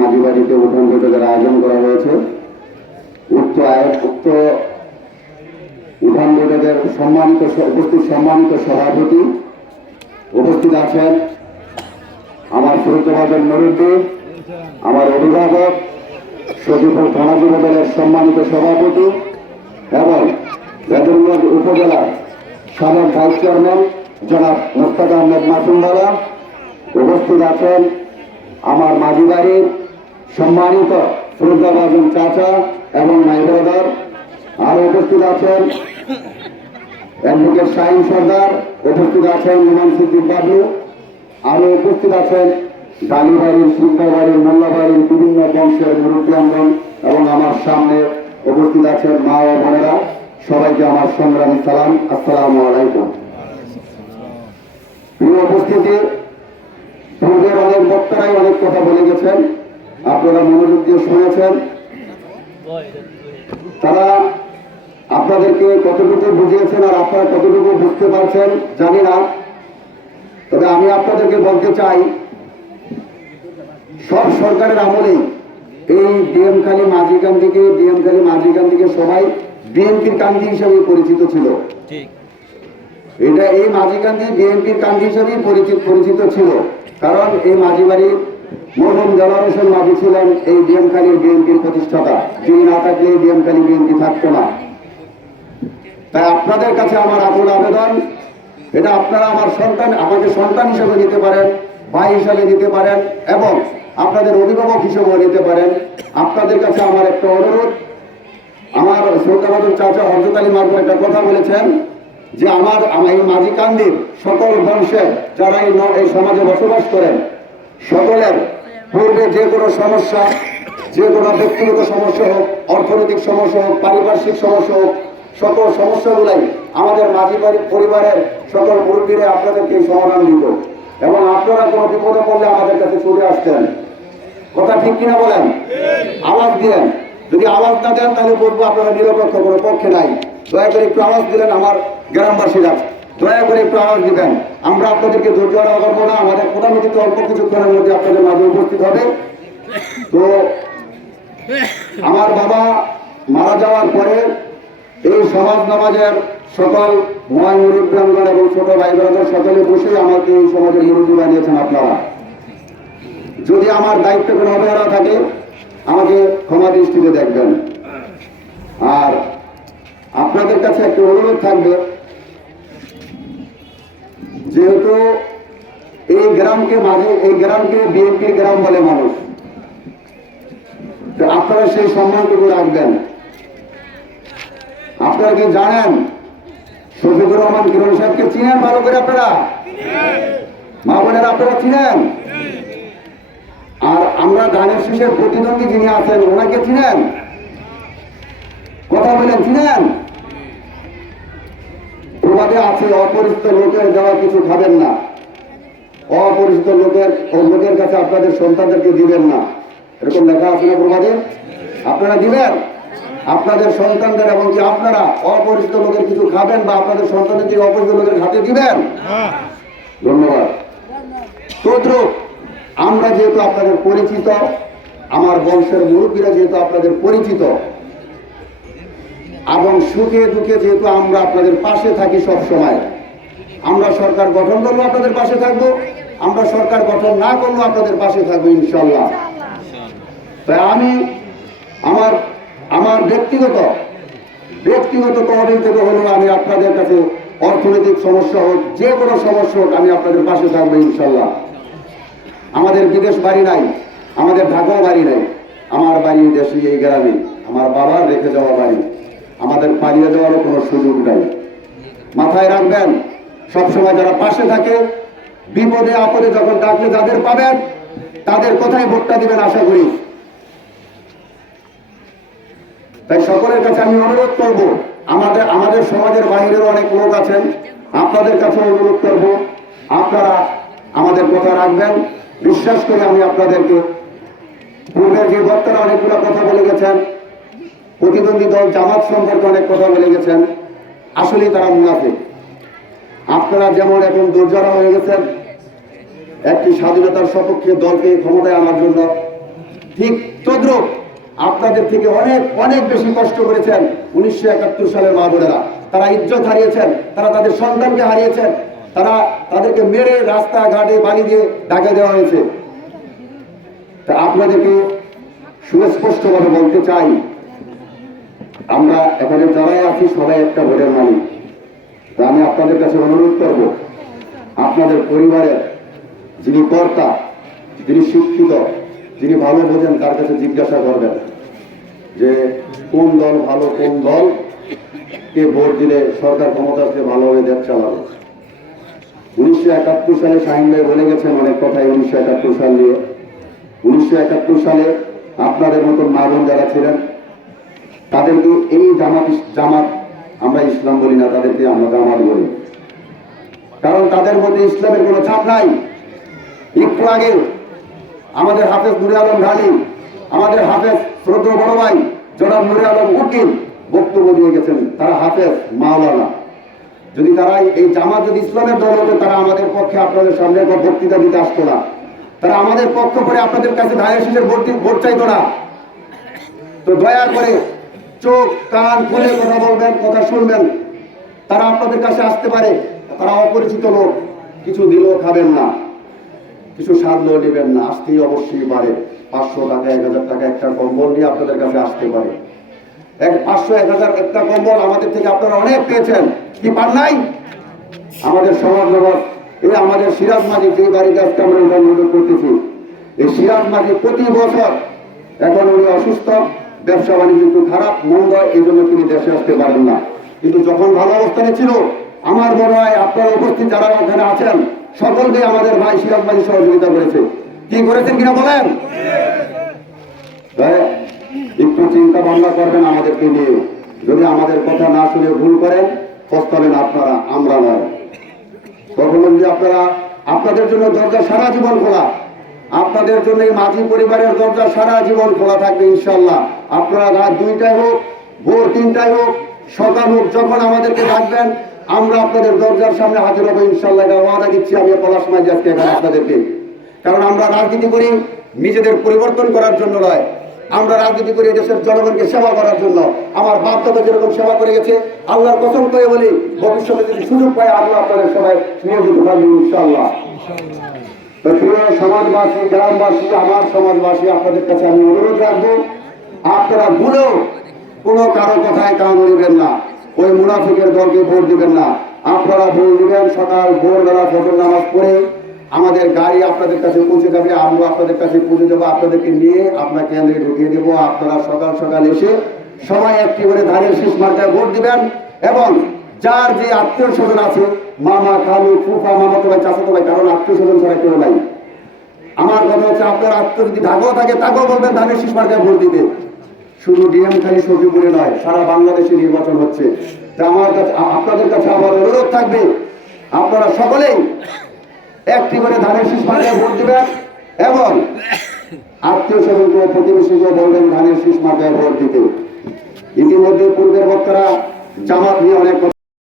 মাঝি বাড়িতে উঠান বৈঠকের আয়োজন করা হয়েছে। উক্ত উঠান বৈঠকের সম্মানিত সভাপতি উপস্থিত আছেন আমার শ্রদ্ধাভাজন মুরব্বী, আমার অভিভাবক, সখীপুর থানা যুব দলের সম্মানিত সভাপতি এবং বেদরগঞ্জ উপজেলার সাবেক ভাইস চেয়ারম্যান জনাব মোস্তাক আহমেদ মাসুমবালা। উপস্থিত আছেন আমার মাঝি বাড়ির সম্মানিত শ্রদ্ধাভাজন চাচা এবং মাই ব্রাদার। আরো উপস্থিত আছেন অ্যাডভোকেট শাহিন সর্দার, উপস্থিত আছেন ইমাম সিদ্দিক বাবু, আরো উপস্থিত আছেন ডালিবাড়ির, সিদ্ধাবাড়ির, মোল্লাবাড়ির বিভিন্ন বংশের মুরব্বীগণ এবং আমার সামনে উপস্থিত আছেন মা ও বোনেরা। সবাইকে আমার সংগ্রামী সালাম, আসসালামু আলাইকুম। প্রিয় উপস্থিতি, পূর্বের অনেক বক্তারাই অনেক কথা বলে গেছেন, আপনারা মনোযোগ দিয়ে শুনেছেন। তারা আপনাদেরকে কতটুকু বুঝিয়েছেন আর আপনারা কতটুকু বুঝতে পারছেন জানি না, তবে আমি আপনাদেরকে বলতে চাই, সব সরকারের আমলেই এই ডিএমখালী মাঝিকান্দিকে সবাই বিএনপির কান্দি হিসেবে পরিচিত ছিল। এই মাঝিকান্দি বিএনপির কান্দি হিসেবেই পরিচিত ছিল, কারণ এই মাঝি বাড়ির মরহুম দেলোয়ার হোসেন মাঝি ছিলেন এই ডিএমখালীর বিএনপির প্রতিষ্ঠাতা। যিনি না থাকলে ডিএমখালী বিএনপি থাকতো না। তাই আপনাদের কাছে আমার আকুল আবেদন, এটা আপনারা আমাকে সন্তান হিসেবে নিতে পারেন, ভাই হিসেবে নিতে পারেন এবং আপনাদের অভিভাবক হিসেবেও নিতে পারেন। আপনাদের কাছে আমার একটা অনুরোধ, আমার শ্রদ্ধাভাজন চাচা হযরত আলী মারুফ একটা কথা বলেছেন যে আমার এই মাঝিকান্দির সকল বংশের যারা এই সমাজে বসবাস করেন, সকলের পূর্বে যে কোনো সমস্যা, যে কোনো ব্যক্তিগত সমস্যা হোক, অর্থনৈতিক সমস্যা হোক, পারিপার্শ্বিক সমস্যা হোক, সকল সমস্যাগুলাই আমাদের মাঝি পরিবারের সকল মুরব্বীরা আপনাদেরকে সমাধান দিত এবং আপনারা কোনো বিপদে পড়লে আমাদের কাছে ছুটে আসতেন। কথা ঠিক কিনা বলেন? আওয়াজ দিলেন। যদি আওয়াজ না দেন তাহলে বলবো আপনারা নিরপেক্ষ, কোনো পক্ষে নাই। দয়া করে একটু আওয়াজ দিলেন আমার গ্রামবাসীরা, দয়া করে একটু আওয়াজ দিবেন। আমরা আপনাদেরকে ধৈর্য হারা করবো না। আমাদের প্রধানমন্ত্রী অল্প কিছুক্ষণের মধ্যে আপনাদের মাঝে উপস্থিত হবে। তো আমার বাবা মারা যাওয়ার পরে এই সমাজ নামাজের সকল ময় মুরব্বীগণ এবং ছোট ভাই বোনেরা সকলে বসে আমাকে এই সমাজের মুরব্বী বানিয়েছেন আপনারা। যদি আমার দায়িত্ব কোনো অবহেলা থাকে আমাকে ক্ষমা দৃষ্টিতে দেখবেন। আর আপনাদের কাছে একটা অনুরোধ থাকবে, যেহেতু এই গ্রামকে বিএনপির গ্রাম বলে মানুষ, তো আপনারা সেই সম্মানটুকু রাখবেন। আপনারা কি জানেন শফিকুর রহমান কিরণ সাহেবকে চিনেন ভালো করে? আপনারা মা বোনেরা আপনারা চিনেন? আর আমরা ধানের শীষের প্রতিদ্বন্দ্বী যিনি আছেন ওনাকে চিনেন? কথা বলেন, চিনেন? প্রবাদে আছে, অপরিচিত লোকের দেওয়া কিছু খাবেন না, অপরিচিত লোকের কাছে আপনাদের সন্তানদেরকে দিবেন না, এরকম লেখা আছে না প্রবাদে? আপনারা দিবেন আপনাদের সন্তানদের, এবং কি আপনারা অপরিচিত লোকের কিছু খাবেন বা আপনাদের সন্তানদের যে অপরিচিত লোকের হাতে দিবেন? ধন্যবাদ। তদ্রুপ আমরা যেহেতু আপনাদের পরিচিত, আমার বংশের মুরব্বীরা যেহেতু আপনাদের পরিচিত, এবং সুখে দুঃখে যেহেতু আমরা আপনাদের পাশে থাকি সব সময়, আমরা সরকার গঠন করলেও আপনাদের পাশে থাকবো, আমরা সরকার গঠন না করলেও আপনাদের পাশে থাকবো ইনশাল্লাহ। তাই আমি আমার ব্যক্তিগত তহবিল থেকে হলেও আমি আপনাদের কাছে অর্থনৈতিক সমস্যা হোক, যে কোনো সমস্যা হোক, আমি আপনাদের পাশে থাকবো ইনশাল্লাহ। আমাদের বিদেশ বাড়ি নাই, আমাদের ঢাকা বাড়ি নাই, আমার বাড়ি দেশে এই গ্রামে, আমার বাবার রেখে যাওয়া বাড়ি, আমাদের পালিয়ে যাওয়ারও কোনো সুযোগ নাই। মাথায় রাখবেন, সবসময় যারা পাশে থাকে, বিপদে আপদে যখন ডাকলে যাদের পাবেন তাদের কথাই ভোটটা দিবেন আশা করি। তাই সকলের কাছে আমি অনুরোধ করব, আমাদের সমাজের বাইরের অনেক লোক আছেন, আপনাদের কাছে অনুরোধ করব আপনারা আমাদের কথা রাখবেন। বিশ্বাস করে আমি আপনাদেরকে, পূর্বের যে বক্তারা অনেকগুলো কথা বলে গেছেন, প্রতিদ্বন্দ্বী দল জামাত সম্পর্কে অনেক কথা বলে গেছেন, আসলে তারা মুনাফিক। আপনারা যেমন এখন দোরজারা হয়ে গেছেন একটি স্বাধীনতার সপক্ষে দলকে ক্ষমতায় আনার জন্য, ঠিক তদ্রুপ আপনাদের থেকে অনেক অনেক বেশি কষ্ট করেছেন 1971 সালের মা বোনেরা। তারা ইজ্জত হারিয়েছেন, তারা তাদের সন্তানকে হারিয়েছেন, তারা তাদেরকে মেরে রাস্তাঘাটে বালি দিয়ে ঢাকা দেওয়া হয়েছে। তা আপনাদেরকে সুস্পষ্টভাবে বলতে চাই, আমরা এখানে যারাই আছি সবাই একটা ভোটের মালিক। তা আমি আপনাদের কাছে অনুরোধ করব, আপনাদের পরিবারের যিনি কর্তা, যিনি শিক্ষিত, যিনি ভালো বোঝেন, তার কাছে জিজ্ঞাসা করবেন যে কোন দল ভালো, কোন দল কে ভোট দিলে সরকার ক্ষমতা আসলে ভালোভাবে দেশ চালাবে। 1971 সালে শাহিন ভাই বলে গেছেন অনেক কথাই 1971 সাল নিয়ে। 1971 সালে আপনাদের মতন মা বোন যারা ছিলেন তাদেরকে এই জামাত আমরা ইসলাম বলি না, তাদেরকে আমরা জামাত বলি, কারণ তাদের মধ্যে ইসলামের কোনো ছাপ নাই। একটু আগে আমাদের হাফেজ নুরে আলম ঢালি, আমাদের হাফেজ শ্রদ্ধেয় বড় ভাই জনাব নুরে আলম উকিল বক্তব্য দিয়ে গেছেন, তারা হাফেজ মাওলানা। যদি তারা এই জামাত যদি ইসলামের দল হতো, তারা আমাদের পক্ষে আপনাদের সামনে বক্তৃতা দিতে আসতো না, তারা আমাদের পক্ষ করে আপনাদের কাছে ধানের শীষের ভোট চাইতো না। তো দয়া করে চোখ কান খুলে কথা বলবেন, কথা শুনবেন। তারা আপনাদের কাছে আসতে পারে, তারা অপরিচিত লোক, কিছু দিলেও খাবেন না, কিছু সাধলেও নেবেন না, আসতেই অবশ্যই পারে। 500 টাকা 1000 টাকা একটা কম্বল নিয়ে আপনাদের কাছে আসতে পারে। 500 1000 একটা কম্বল আমাদের থেকে আপনারা অনেক পেয়েছেন, কি পান নাই? আমাদের সমাজ জগৎ, এই আমাদের সিরাজ মাঝি যে বাড়িতে আজকে আমরা অনুরোধ করতেছি, এই সিরাজ মাঝি প্রতি বছর, এখন উনি অসুস্থ, ব্যবসা বাণিজ্য একটু খারাপ মন্দ, এই জন্য তিনি দেশে আসতে পারেন না। কিন্তু যখন ভালো অবস্থানে ছিল, আমার মনে হয় আপনারা উপস্থিত যারা ওখানে আছেন সকলকে আমাদের ভাই সিরাজ মাঝি সহযোগিতা করেছে। কি করেছেন কিনা বলেন? একটু চিন্তা ভাবনা করবেন আমাদেরকে নিয়ে। যদি আমাদের কথা না শুনে ভুল করেন, পস্তাবেন আপনারা, আমরা নয়। তখন যদি আপনারা, আপনাদের জন্য দরজা সারা জীবন খোলা, আপনাদের জন্য এই মাঝি পরিবারের দরজা সারা জীবন খোলা থাকবে ইনশাল্লাহ। আপনারা রাত 2টায় হোক, ভোর 3টায় হোক, সকাল হোক, যখন আমাদেরকে ডাকবেন আমরা আপনাদের দরজার সামনে হাজির হবো ইনশাল্লাহ। এটা ওয়াদা দিচ্ছি আমি পলাশ মাঝি আজকে এখানে আপনাদেরকে। কারণ আমরা রাজনীতি করি নিজেদের পরিবর্তন করার জন্য নয়, আমরা রাজনীতি করি দেশের জনগণকে সেবা করার জন্য। আমার বাপ দাদা যেরকম সেবা করে গেছে, আল্লাহর কসম করে বলি, ভবিষ্যতে যদি সুযোগ পাই আল্লাহ আপনাদের সবাই নিয়োজিত থাকবে ইনশাল্লাহ। প্রিয় সমাজবাসী, গ্রামবাসী, আমার সমাজবাসী, আপনাদের কাছে আমি অনুরোধ রাখবো, আপনারা ভুলেও কোনো কারো কথায় কান দিবেন না, ওই মুনাফিকের দলকে ভোট দিবেন না। আপনারা ভোট দিবেন সকাল ভোরবেলা ফজর নামাজ পড়ে, আমাদের গাড়ি আপনাদের কাছে পৌঁছে যাবে, আমরা আপনাদের কাছে পৌঁছে যাবো, আপনাদেরকে নিয়ে আপনার কেন্দ্রে ঢুকিয়ে দেবো। আপনারা সকাল সকাল এসে সবাই একটি করে ধানের শীষ মার্কায় ভোট দিবেন। এবং যার যে আত্মীয় স্বজন আছে, মামা খালু ফুফা মামাতো ভাই চাচাতো ভাই, কারণ আত্মীয় স্বজন ছাড়া কেউ নাই। আমার কথা হচ্ছে আপনার আত্মীয় যদি ঢাকাও থাকে, তাকেও বলবেন ধানের শীষ মার্কায় ভোট দিতে। শুধু ডিএম খালি সখীপুরে নয়, সারা বাংলাদেশে নির্বাচন হচ্ছে। তা আমার কাছে, আপনাদের কাছে আমার অনুরোধ থাকবে, আপনারা সকলেই একটি করে ধানের শীষ মার্কায় ভোট দিবেন এবং আত্মীয় স্বজনকে প্রতিবেশীকে বলবেন ধানের শীষ মার্কায় ভোট দিতে। ইতিমধ্যে পূর্বের বক্তারা জামাত নিয়ে অনেক